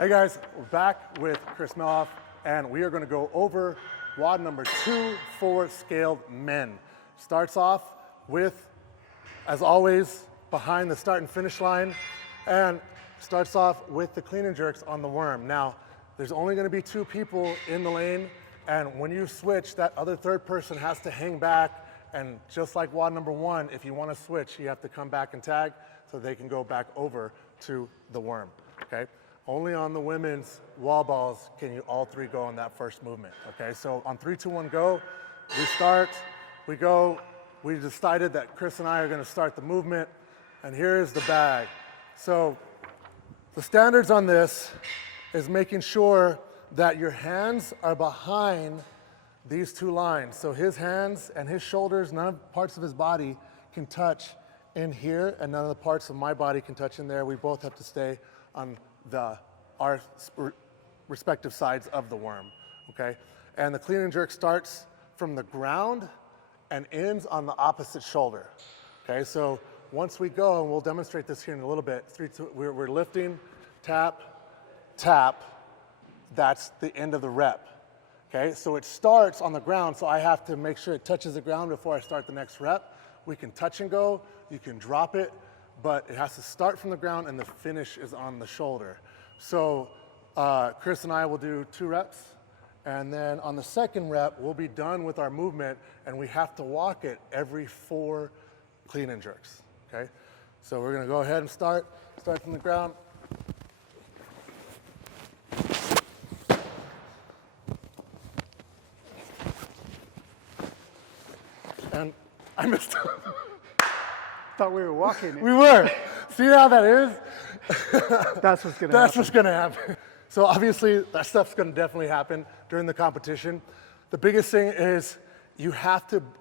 Hey guys, we're back with Chris Meloff, and we are going to go over WOD number 2 for scaled men. Starts off with, as always, behind the start and finish line, and starts off with the clean and jerks on the worm. Now, there's only going to be 2 people in the lane, and when you switch, that other third person has to hang back, and just like WOD number 1, if you want to switch, you have to come back and tag so they can go back over to the worm, okay? Only on the women's wall balls can you all 3 go on that first movement, okay? So on 3, 2, 1, go, we start, we go. We decided that Chris and I are gonna start the movement, and here's the bag. So the standards on this is making sure that your hands are behind these 2 lines. So his hands and his shoulders, none of parts of his body can touch in here, and none of the parts of my body can touch in there. We both have to stay on our respective sides of the worm, okay? And the clean and jerk starts from the ground and ends on the opposite shoulder, okay? So once we go, and we'll demonstrate this here in a little bit, 3, 2, we're lifting, tap, tap, that's the end of the rep, okay? So it starts on the ground, so I have to make sure it touches the ground before I start the next rep. We can touch and go, you can drop it, but it has to start from the ground and the finish is on the shoulder. So Chris and I will do 2 reps, and then on the second rep, we'll be done with our movement, and we have to walk it every 4 clean and jerks, okay? So we're gonna go ahead and start from the ground. And I missed it. Thought we were walking it. We were. See how that is? That's what's gonna happen. That's what's gonna happen. So obviously that stuff's gonna definitely happen during the competition. The biggest thing is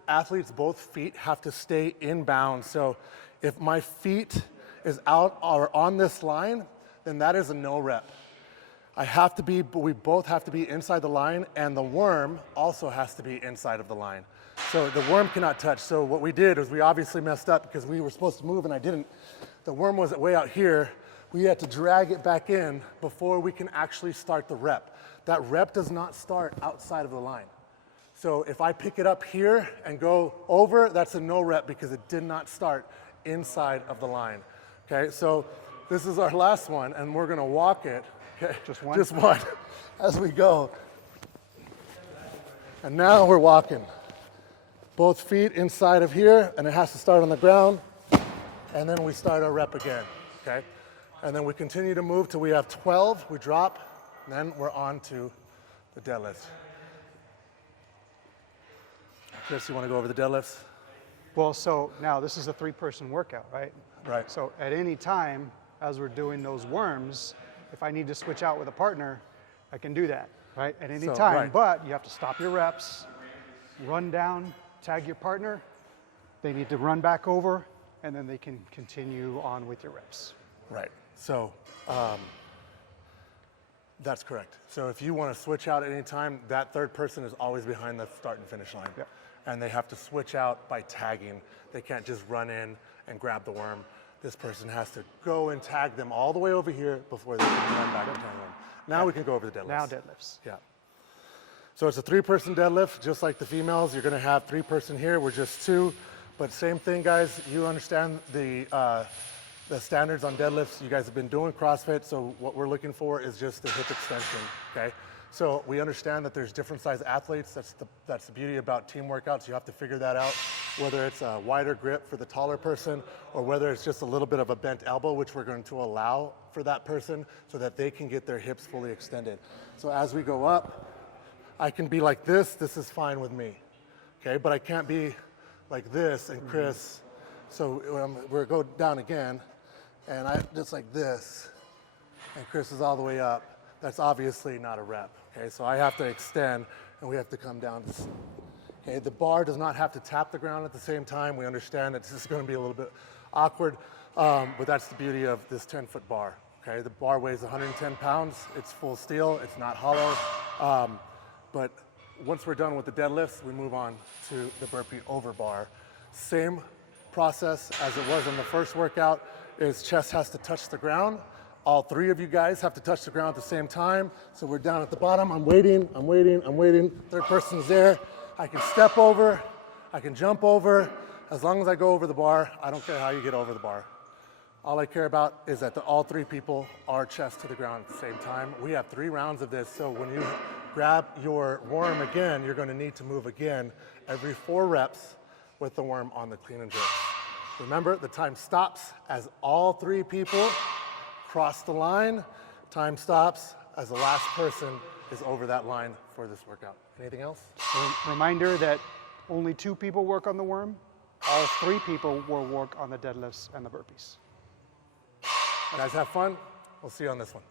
athletes, both feet have to stay in bounds. So if my feet is out or on this line, then that is a no rep. We both have to be inside the line, and the worm also has to be inside of the line. So the worm cannot touch. So what we did is we obviously messed up because we were supposed to move and I didn't. The worm was way out here. We had to drag it back in before we can actually start the rep. That rep does not start outside of the line. So if I pick it up here and go over, that's a no rep because it did not start inside of the line. Okay, so this is our last one, and we're gonna walk it. Okay? Just one? Just one, as we go. And now we're walking. Both feet inside of here, and it has to start on the ground, and then we start our rep again, okay? And then we continue to move till we have 12, we drop, and then we're on to the deadlifts. Chris, you wanna go over the deadlifts? Well, so now this is a 3-person workout, right? Right. So at any time, as we're doing those worms, if I need to switch out with a partner, I can do that, right? At any time, right. But you have to stop your reps, run down, tag your partner, they need to run back over, and then they can continue on with your reps. Right, so that's correct. So if you want to switch out at any time, that third person is always behind the start and finish line. Yep. And they have to switch out by tagging. They can't just run in and grab the worm. This person has to go and tag them all the way over here before they can run back and tag them. Now we can go over the deadlifts. Now deadlifts. Yeah. So it's a 3-person deadlift, just like the females. You're gonna have 3-person here, we're just 2. But same thing, guys, you understand the standards on deadlifts. You guys have been doing CrossFit, so what we're looking for is just the hip extension, okay? So we understand that there's different size athletes. That's the beauty about team workouts. You have to figure that out, whether it's a wider grip for the taller person or whether it's just a little bit of a bent elbow, which we're going to allow for that person so that they can get their hips fully extended. So as we go up, I can be like this is fine with me, okay? But I can't be like this and Chris, so we're go down again, and I just like this, and Chris is all the way up. That's obviously not a rep, okay? So I have to extend, and we have to come down. Okay, the bar does not have to tap the ground at the same time. We understand that this is gonna be a little bit awkward, but that's the beauty of this 10-foot bar, okay? The bar weighs 110 pounds. It's full steel, it's not hollow. But once we're done with the deadlifts, we move on to the burpee over bar. Same process as it was in the first workout is chest has to touch the ground, All three of you guys have to touch the ground at the same time. So we're down at the bottom. I'm waiting. Third person's there. I can step over. I can jump over. As long as I go over the bar, I don't care how you get over the bar. All I care about is that all three people are chest to the ground at the same time. We have 3 rounds of this, so when you grab your worm again, you're going to need to move again every 4 reps with the worm on the clean and jerks. Remember, the time stops as all 3 people cross the line. Time stops as the last person is over that line for this workout. Anything else? Reminder that only 2 people work on the worm. All 3 people will work on the deadlifts and the burpees. Guys, have fun. We'll see you on this one.